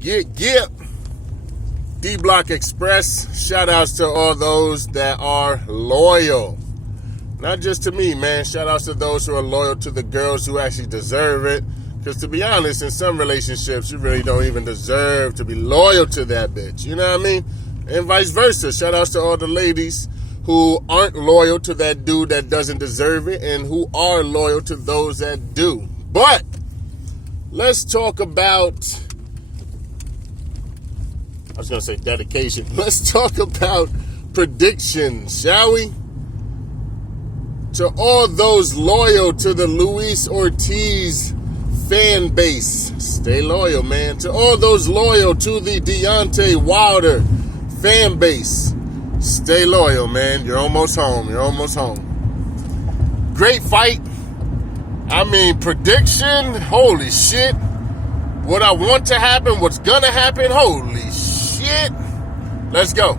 Get D-Block Express. Shout outs to all those that are loyal. Not just to me, man. Shout outs to those who are loyal to the girls who actually deserve it. Because to be honest, in some relationships, you really don't even deserve to be loyal to that bitch. You know what I mean? And vice versa. Shout outs to all the ladies who aren't loyal to that dude that doesn't deserve it and who are loyal to those that do. But let's talk about, I was going to say dedication. Let's talk about predictions, shall we? To all those loyal to the Luis Ortiz fan base, stay loyal, man. To all those loyal to the Deontay Wilder fan base, stay loyal, man. You're almost home. You're almost home. Great fight. I mean, prediction, holy shit. What I want to happen, what's going to happen, holy shit. Let's go.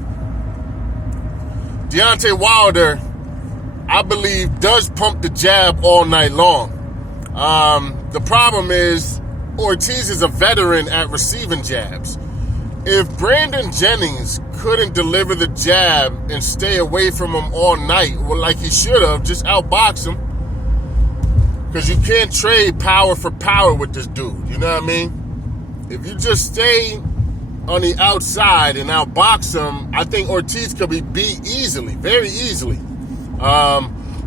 Deontay Wilder, I believe, does pump the jab all night long. The problem is Ortiz is a veteran at receiving jabs. If Brandon Jennings couldn't deliver the jab and stay away from him all night, well, like he should have, just outbox him. Because you can't trade power for power with this dude. You know what I mean? If you just stay on the outside and outbox him, I think Ortiz could be beat easily, very easily.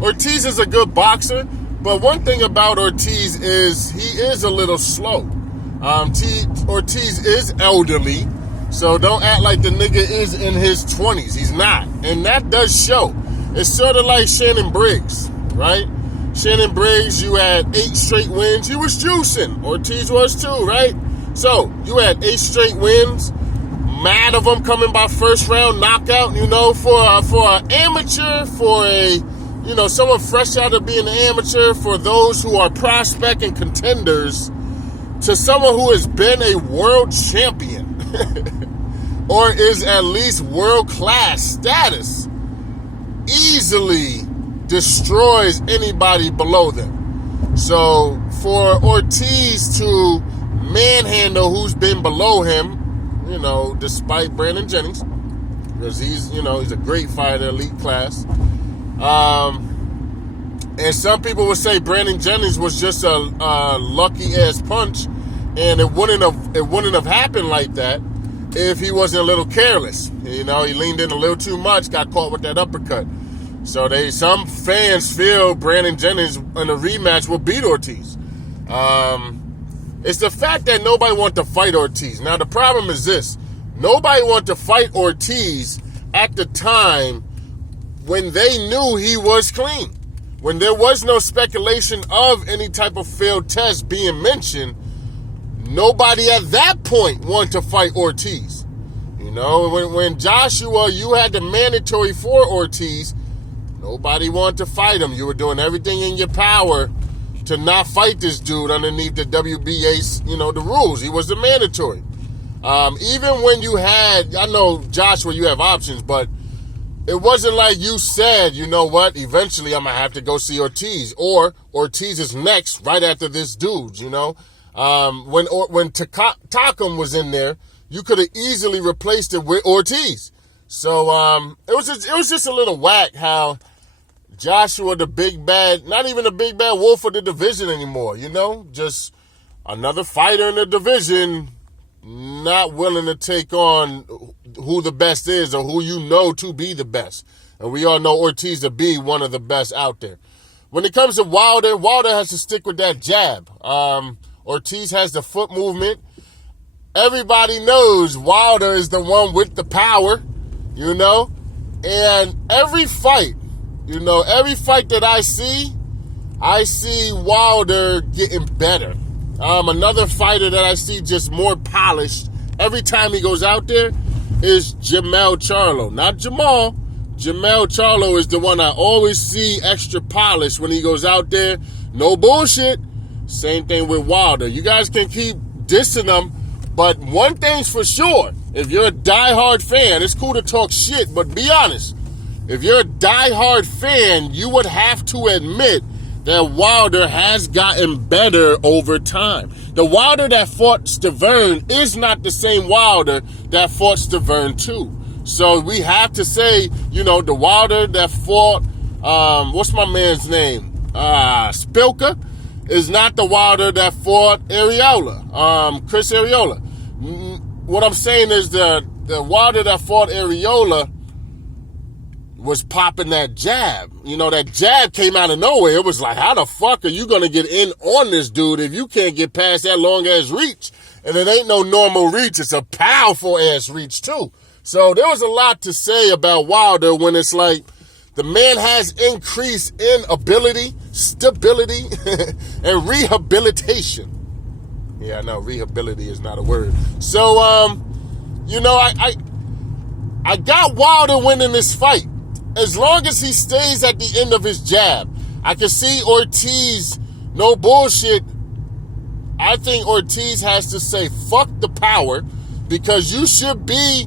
Ortiz is a good boxer, but one thing about Ortiz is he is a little slow. Ortiz is elderly, so don't act like the nigga is in his 20s. He's not, and that does show. It's sort of like Shannon Briggs, right? Shannon Briggs, you had 8 straight wins. He was juicing. Ortiz was too, right? So, you had 8 straight wins. Mad of them coming by first round knockout, you know, for an amateur, for a, you know, someone fresh out of being an amateur, for those who are prospect and contenders, to someone who has been a world champion or is at least world-class status, easily destroys anybody below them. So for Ortiz to manhandle who's been below him, you know, despite Brandon Jennings, because he's, you know, he's a great fighter, elite class. And some people would say Brandon Jennings was just a lucky ass punch, and it wouldn't have happened like that if he wasn't a little careless. You know, he leaned in a little too much, got caught with that uppercut. So some fans feel Brandon Jennings in a rematch will beat Ortiz. It's the fact that nobody wants to fight Ortiz. Now, the problem is this. Nobody wanted to fight Ortiz at the time when they knew he was clean. When there was no speculation of any type of failed test being mentioned, nobody at that point wanted to fight Ortiz. You know, when Joshua, you had the mandatory for Ortiz, nobody wanted to fight him. You were doing everything in your power to not fight this dude underneath the WBA's, you know, the rules. He was the mandatory. Even when you had, I know, Joshua, you have options, but it wasn't like you said, you know what, eventually I'm going to have to go see Ortiz, or Ortiz is next right after this dude, you know. When Takum was in there, you could have easily replaced it with Ortiz. So it was just a little whack how Joshua, the big bad, not even the big bad wolf of the division anymore, you know? Just another fighter in the division, not willing to take on who the best is or who you know to be the best. And we all know Ortiz to be one of the best out there. When it comes to Wilder, Wilder has to stick with that jab. Ortiz has the foot movement. Everybody knows Wilder is the one with the power, you know? And every fight that I see Wilder getting better. Another fighter that I see just more polished every time he goes out there is Jermell Charlo. Not Jamal. Jermell Charlo is the one I always see extra polished when he goes out there. No bullshit. Same thing with Wilder. You guys can keep dissing him, but one thing's for sure. If you're a diehard fan, it's cool to talk shit, but be honest. If you're a diehard fan, you would have to admit that Wilder has gotten better over time. The Wilder that fought Stavern is not the same Wilder that fought Stavern too. So we have to say, the Wilder that fought, what's my man's name? Spilka is not the Wilder that fought Areola, Chris Areola. What I'm saying is the Wilder that fought Areola was popping that jab. That jab came out of nowhere. It was like, how the fuck are you going to get in on this dude if you can't get past that long-ass reach? And it ain't no normal reach. It's a powerful-ass reach, too. So there was a lot to say about Wilder when it's like the man has increased in ability, stability, and rehabilitation. Yeah, I know, rehability is not a word. So, I got Wilder winning this fight. As long as he stays at the end of his jab. I can see Ortiz, no bullshit. I think Ortiz has to say, fuck the power, because you should be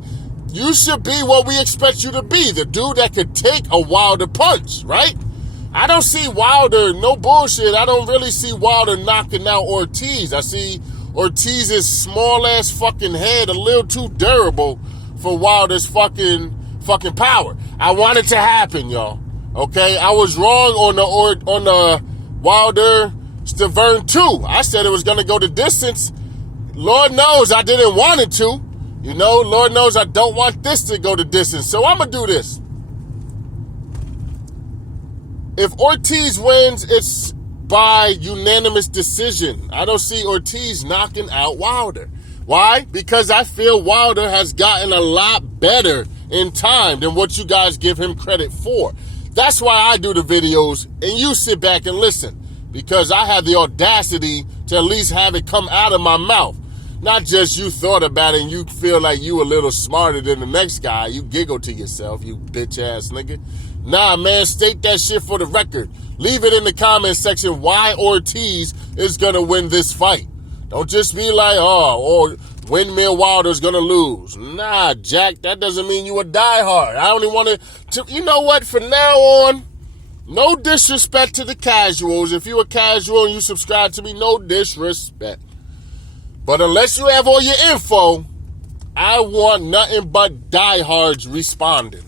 what we expect you to be. The dude that could take a Wilder punch, right? I don't see Wilder, no bullshit, I don't really see Wilder knocking out Ortiz. I see Ortiz's small-ass fucking head a little too durable for Wilder's fucking power. I want it to happen, y'all. Okay? I was wrong on the Wilder Stavern 2. I said it was going to go the distance. Lord knows I didn't want it to. Lord knows I don't want this to go the distance. So I'm going to do this. If Ortiz wins, it's by unanimous decision. I don't see Ortiz knocking out Wilder. Why? Because I feel Wilder has gotten a lot better in time than what you guys give him credit for. That's why I do the videos and you sit back and listen, because I have the audacity to at least have it come out of my mouth. Not just you thought about it and you feel like you a little smarter than the next guy. You giggle to yourself, you bitch ass nigga. Nah, man, state that shit for the record. Leave it in the comment section why Ortiz is gonna win this fight. Don't just be like, or Windmill Wilder's gonna lose. Nah, Jack, that doesn't mean you a diehard. I only want to, you know what, from now on, no disrespect to the casuals. If you a casual and you subscribe to me, no disrespect. But unless you have all your info, I want nothing but diehards responding.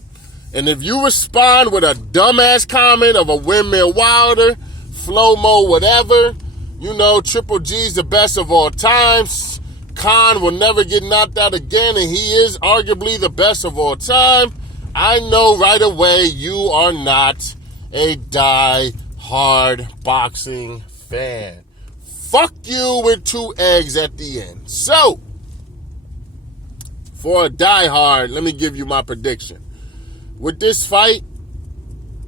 And if you respond with a dumbass comment of a Windmill Wilder, Flomo, whatever, Triple G's the best of all times. Khan will never get knocked out again, and he is arguably the best of all time. I know right away you are not a die-hard boxing fan. Fuck you with 2 eggs at the end. So, for a die-hard, let me give you my prediction. With this fight,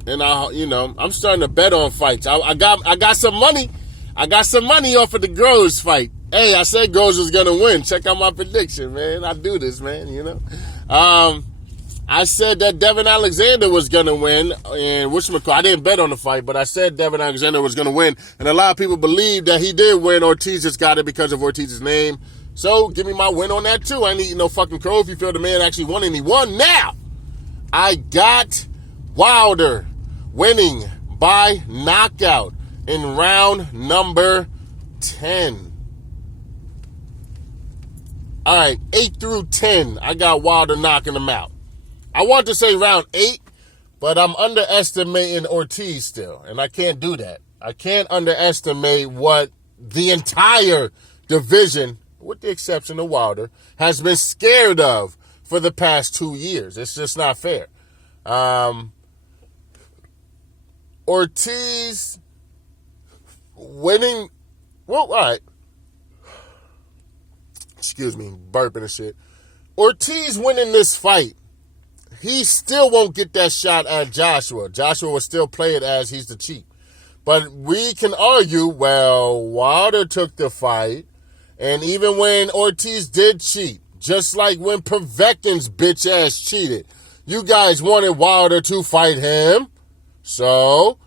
and I'm starting to bet on fights. I got some money. I got some money off of the Groves fight. Hey, I said Groves was gonna win. Check out my prediction, man. I do this, man. I said that Devin Alexander was gonna win, and I didn't bet on the fight, but I said Devin Alexander was gonna win, and a lot of people believe that he did win. Ortiz just got it because of Ortiz's name. So give me my win on that too. I ain't eating no fucking crow. If you feel the man actually won, and he won now. I got Wilder winning by knockout in round number 10. All right, 8 through 10, I got Wilder knocking him out. I want to say round 8, but I'm underestimating Ortiz still, and I can't do that. I can't underestimate what the entire division, with the exception of Wilder, has been scared of for the past 2 years. It's just not fair. Ortiz winning, well, all right. Excuse me, burping and shit. Ortiz winning this fight, he still won't get that shot at Joshua. Joshua will still play it as he's the cheat. But we can argue, well, Wilder took the fight, and even when Ortiz did cheat, just like when Povetkin's bitch ass cheated, you guys wanted Wilder to fight him. So,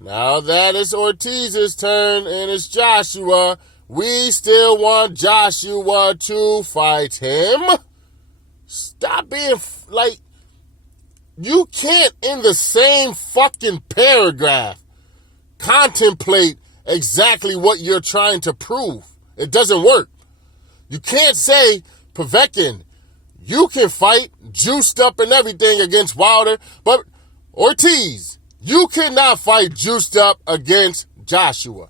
now that it's Ortiz's turn and it's Joshua, we still want Joshua to fight him. Stop being like, you can't in the same fucking paragraph contemplate exactly what you're trying to prove It doesn't work. You can't say, Povetkin, you can fight juiced up and everything against Wilder, but Ortiz, you cannot fight juiced up against Joshua.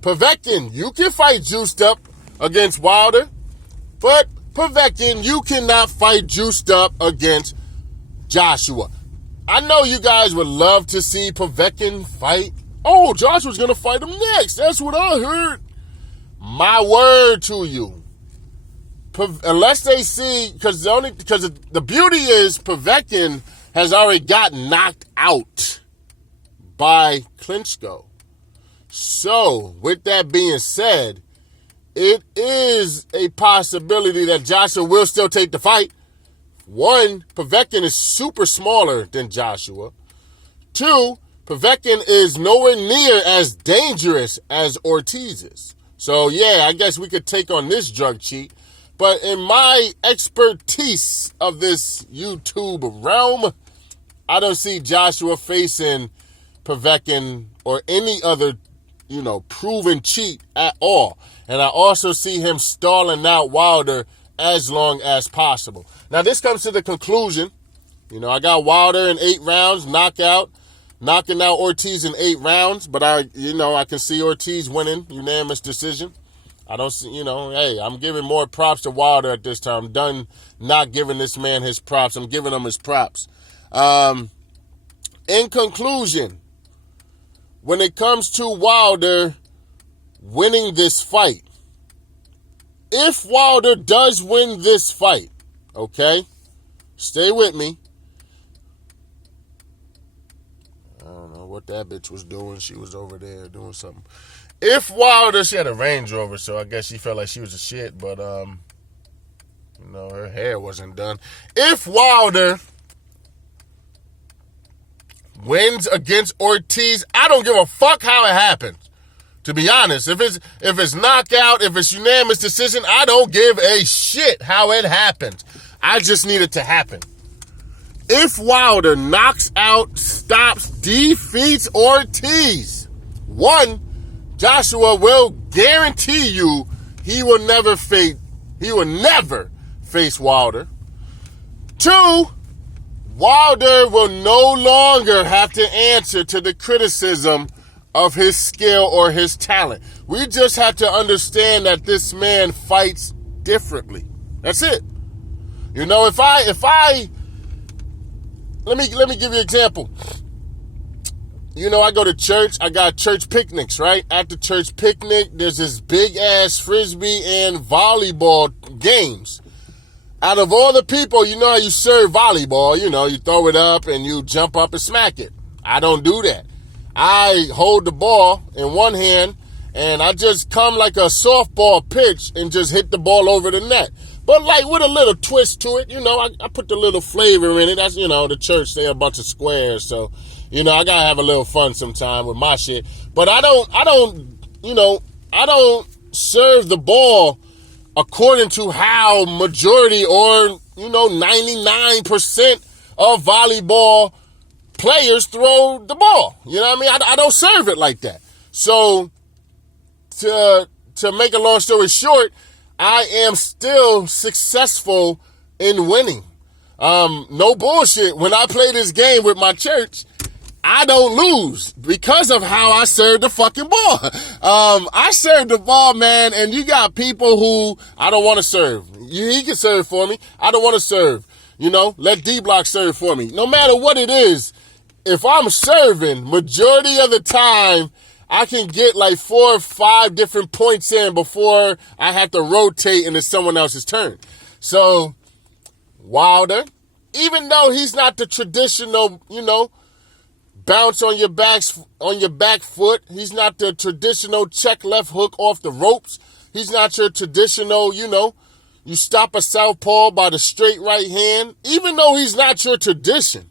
Povetkin, you can fight juiced up against Wilder, but Povetkin, you cannot fight juiced up against Joshua. I know you guys would love to see Povetkin fight. Oh, Joshua's going to fight him next. That's what I heard. My word to you. Unless they see, because the beauty is Povetkin has already got knocked out by Klitschko. So, with that being said, it is a possibility that Joshua will still take the fight. One, Povetkin is super smaller than Joshua. Two, Povetkin is nowhere near as dangerous as Ortiz is. So, yeah, I guess we could take on this drug cheat. But in my expertise of this YouTube realm, I don't see Joshua facing Povetkin or any other, proven cheat at all. And I also see him stalling out Wilder as long as possible. Now, this comes to the conclusion. I got Wilder in 8 rounds, knocking out Ortiz in 8 rounds. But I can see Ortiz winning, unanimous decision. I don't see, hey, I'm giving more props to Wilder at this time. I'm done not giving this man his props. I'm giving him his props. In conclusion, when it comes to Wilder winning this fight, if Wilder does win this fight, okay, stay with me. I don't know what that bitch was doing. She was over there doing something. If Wilder, she had a Range Rover, so I guess she felt like she was a shit, but, her hair wasn't done. If Wilder wins against Ortiz, I don't give a fuck how it happens. To be honest, if it's knockout, if it's unanimous decision, I don't give a shit how it happens. I just need it to happen. If Wilder knocks out, stops, defeats Ortiz, one, Joshua will guarantee you he will never face Wilder. Two, Wilder will no longer have to answer to the criticism of his skill or his talent. We just have to understand that this man fights differently. That's it. If I let me give you an example. I go to church. I got church picnics, right? At the church picnic, there's this big-ass frisbee and volleyball games. Out of all the people, how you serve volleyball, you throw it up and you jump up and smack it. I don't do that. I hold the ball in one hand and I just come like a softball pitch and just hit the ball over the net. But like with a little twist to it, I put the little flavor in it. That's, the church, they're a bunch of squares. So, I gotta have a little fun sometime with my shit. But I don't serve the ball according to how majority or, 99% of volleyball players throw the ball. You know what I mean? I don't serve it like that. So to make a long story short, I am still successful in winning. No bullshit. When I play this game with my church, I don't lose because of how I serve the fucking ball. I serve the ball, man, and you got people who I don't want to serve. He can serve for me. I don't want to serve. Let D-Block serve for me. No matter what it is, if I'm serving, majority of the time, I can get like 4 or 5 different points in before I have to rotate and it's someone else's turn. So, Wilder, even though he's not the traditional, bounce on your back foot, he's not the traditional check left hook off the ropes. He's not your traditional, you stop a southpaw by the straight right hand. Even though he's not your tradition.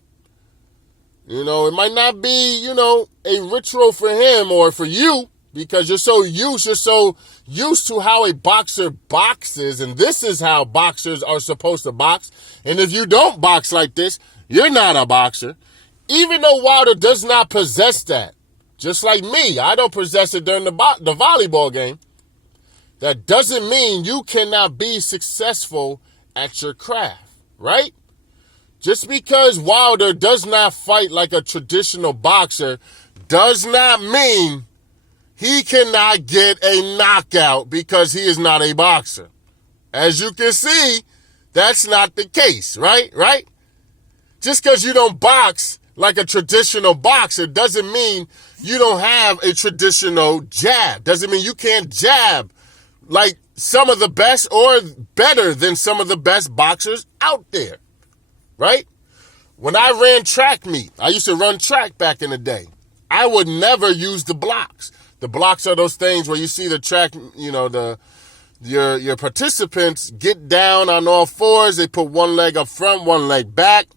It might not be, a ritual for him or for you because you're so used to how a boxer boxes, and this is how boxers are supposed to box. And if you don't box like this, you're not a boxer. Even though Wilder does not possess that, just like me, I don't possess it during the volleyball game. that doesn't mean you cannot be successful at your craft, right? Just because Wilder does not fight like a traditional boxer does not mean he cannot get a knockout because he is not a boxer. As you can see, that's not the case, right? Right? Just because you don't box like a traditional boxer doesn't mean you don't have a traditional jab. Doesn't mean you can't jab like some of the best or better than some of the best boxers out there, right? When I ran track meet, I used to run track back in the day. I would never use the blocks. The blocks are those things where you see the track, your participants get down on all fours. They put one leg up front, one leg back,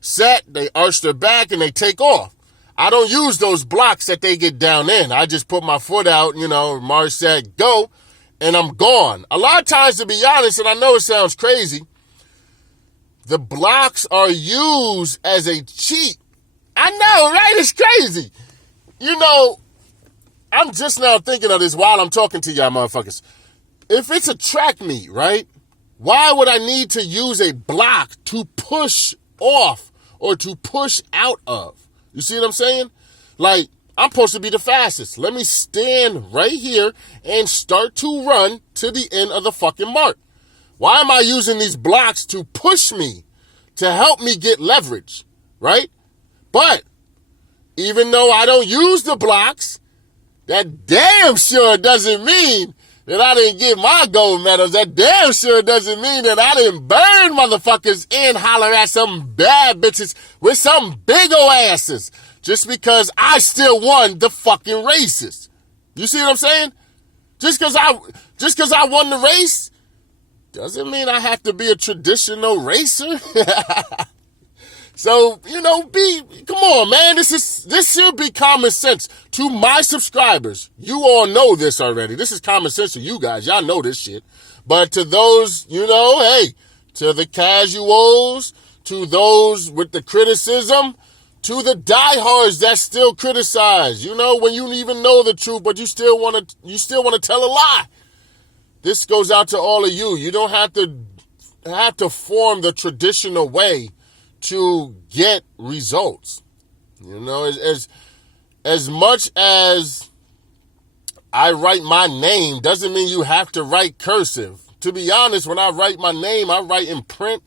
set, they arch their back, and they take off. I don't use those blocks that they get down in. I just put my foot out, Marsh said, go, and I'm gone. A lot of times, to be honest, and I know it sounds crazy, the blocks are used as a cheat. I know, right? It's crazy. I'm just now thinking of this while I'm talking to y'all motherfuckers. If it's a track meet, right? Why would I need to use a block to push off or to push out of? You see what I'm saying? Like, I'm supposed to be the fastest. Let me stand right here and start to run to the end of the fucking mark. Why am I using these blocks to push me, to help me get leverage, right? But even though I don't use the blocks, that damn sure doesn't mean that I didn't get my gold medals. That damn sure doesn't mean that I didn't burn motherfuckers and holler at some bad bitches with some big ol' asses just because I still won the fucking races. You see what I'm saying? Just because I won the race doesn't mean I have to be a traditional racer. So, come on, man. This should be common sense to my subscribers. You all know this already. This is common sense to you guys. Y'all know this shit. But to those, hey, to the casuals, to those with the criticism, to the diehards that still criticize, when you even know the truth, but you still want to tell a lie. This goes out to all of you. You don't have to form the traditional way to get results. As much as I write my name doesn't mean you have to write cursive. To be honest, when I write my name, I write in print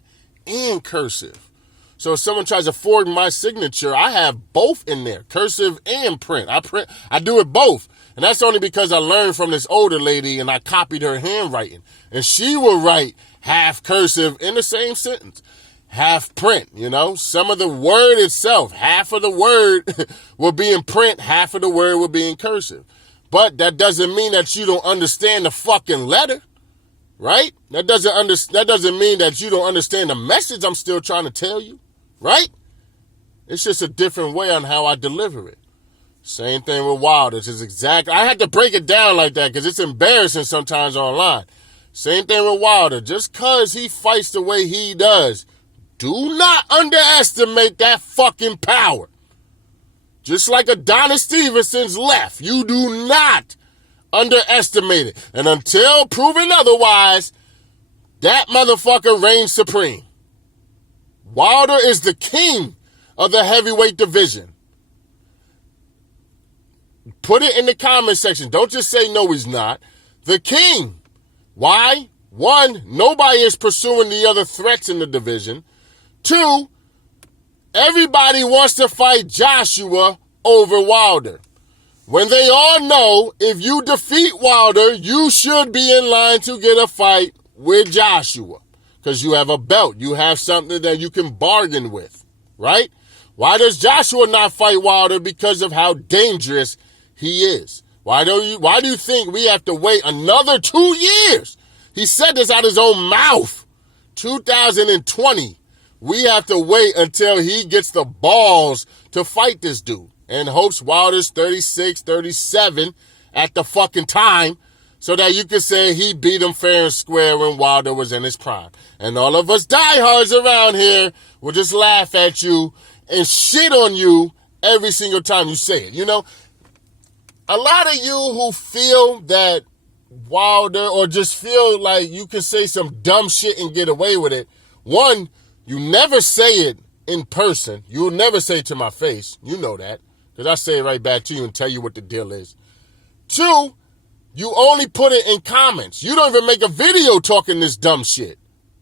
and cursive. So if someone tries to forge my signature, I have both in there, cursive and print. I do it both. And that's only because I learned from this older lady and I copied her handwriting. And she will write half cursive in the same sentence. Half print, some of the word itself, half of the word will be in print, half of the word will be in cursive. But that doesn't mean that you don't understand the fucking letter, right? That doesn't mean that you don't understand the message I'm still trying to tell you, right? It's just a different way on how I deliver it. Same thing with Wilder. I had to break it down like that because it's embarrassing sometimes online. Same thing with Wilder. Just because he fights the way he does, do not underestimate that fucking power. Just like Adonis Stevenson's left, you do not underestimate it. And until proven otherwise, that motherfucker reigns supreme. Wilder is the king of the heavyweight division. Put it in the comment section. Don't just say no, he's not. The king. Why? One, nobody is pursuing the other threats in the division. Two, everybody wants to fight Joshua over Wilder. When they all know if you defeat Wilder, you should be in line to get a fight with Joshua. Because you have a belt. You have something that you can bargain with. Right? Why does Joshua not fight Wilder? Because of how dangerous he is. Why do you think we have to wait another 2 years? He said this out his own mouth. 2020. We have to wait until he gets the balls to fight this dude. And hopes Wilder's 36, 37 at the fucking time so that you can say he beat him fair and square when Wilder was in his prime. And all of us diehards around here will just laugh at you and shit on you every single time you say it. A lot of you who feel that Wilder or just feel like you can say some dumb shit and get away with it. One, you never say it in person. You'll never say it to my face. You know that. Because I say it right back to you and tell you what the deal is. Two, you only put it in comments. You don't even make a video talking this dumb shit.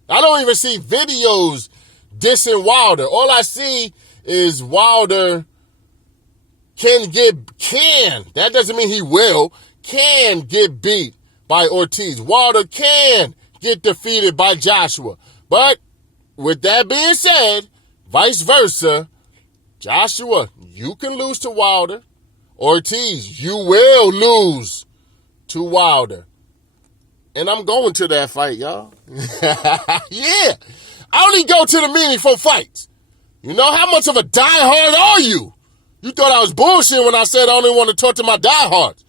I don't even see videos dissing Wilder. All I see is Wilder can, that doesn't mean he will, can get beat by Ortiz. Wilder can get defeated by Joshua. But with that being said, vice versa, Joshua, you can lose to Wilder. Ortiz, you will lose to Wilder. And I'm going to that fight, y'all. Yeah. I only go to the meaningful fights. You know, how much of a diehard are you? You thought I was bullshitting when I said I only want to talk to my diehards.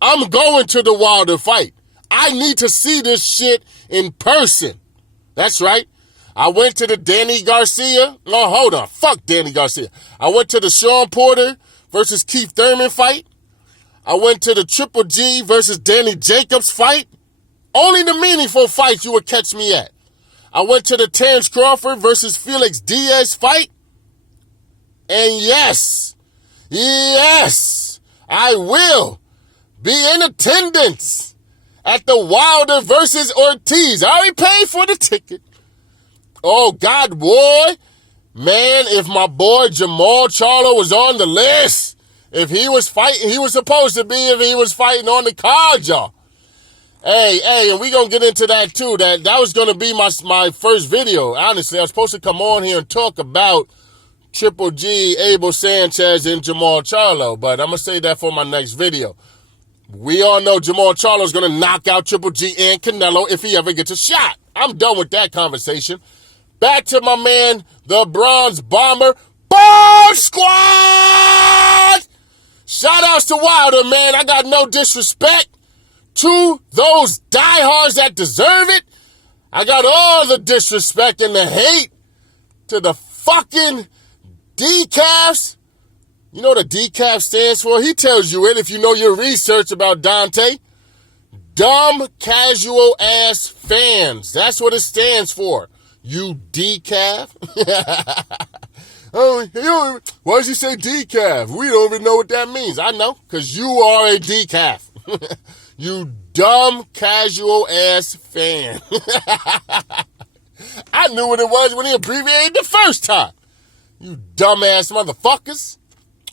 I'm going to the Wilder fight. I need to see this shit in person. That's right. I went to the Danny Garcia. No, hold on. Fuck Danny Garcia. I went to the Sean Porter versus Keith Thurman fight. I went to the Triple G versus Danny Jacobs fight. Only the meaningful fights you would catch me at. I went to the Terrence Crawford versus Felix Diaz fight. And yes, I will be in attendance at the Wilder versus Ortiz. I already paid for the ticket. Oh, God, boy. Man, if my boy Jamal Charlo was on the list, if he was fighting, he was supposed to be if he was fighting on the card, y'all. Hey, and we gonna get into that too. That was gonna be my first video. Honestly, I was supposed to come on here and talk about Triple G, Abel Sanchez, and Jamal Charlo, but I'm gonna say that for my next video. We all know Jamal Charlo's gonna knock out Triple G and Canelo if he ever gets a shot. I'm done with that conversation. Back to my man, the Bronze Bomber, Bomb Squad! Shout outs to Wilder, man. I got no disrespect to those diehards that deserve it. I got all the disrespect and the hate to the fucking decafs. You know what a decaf stands for? He tells you it if you know your research about Deontay. Dumb, casual ass fans. That's what it stands for. You decaf. Why does he say decaf? We don't even know what that means. I know, because you are a decaf. You dumb, casual ass fan. I knew what it was when he abbreviated the first time. You dumbass motherfuckers.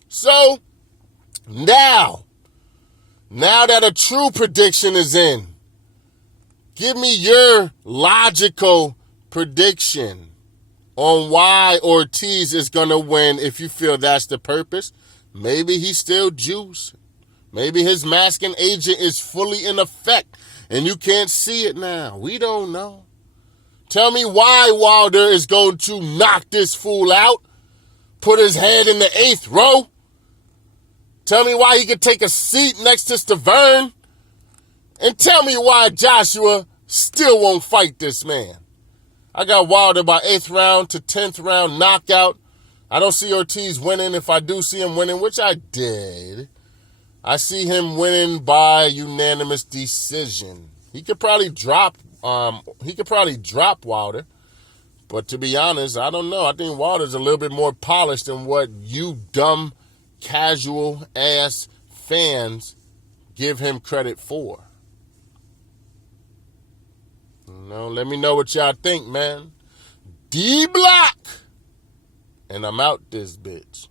So, now that a true prediction is in, give me your logical prediction on why Ortiz is going to win if you feel that's the purpose. Maybe he's still juiced. Maybe his masking agent is fully in effect and you can't see it now. We don't know. Tell me why Wilder is going to knock this fool out, put his head in the 8th row. Tell me why he could take a seat next to Stavern. And tell me why Joshua still won't fight this man. I got Wilder by 8th round to 10th round knockout. I don't see Ortiz winning. If I do see him winning, which I did, I see him winning by unanimous decision. He could probably drop Wilder. But to be honest, I don't know. I think Wilder's a little bit more polished than what you dumb, casual ass fans give him credit for. Let me know what y'all think, man. D-Block. And I'm out this bitch.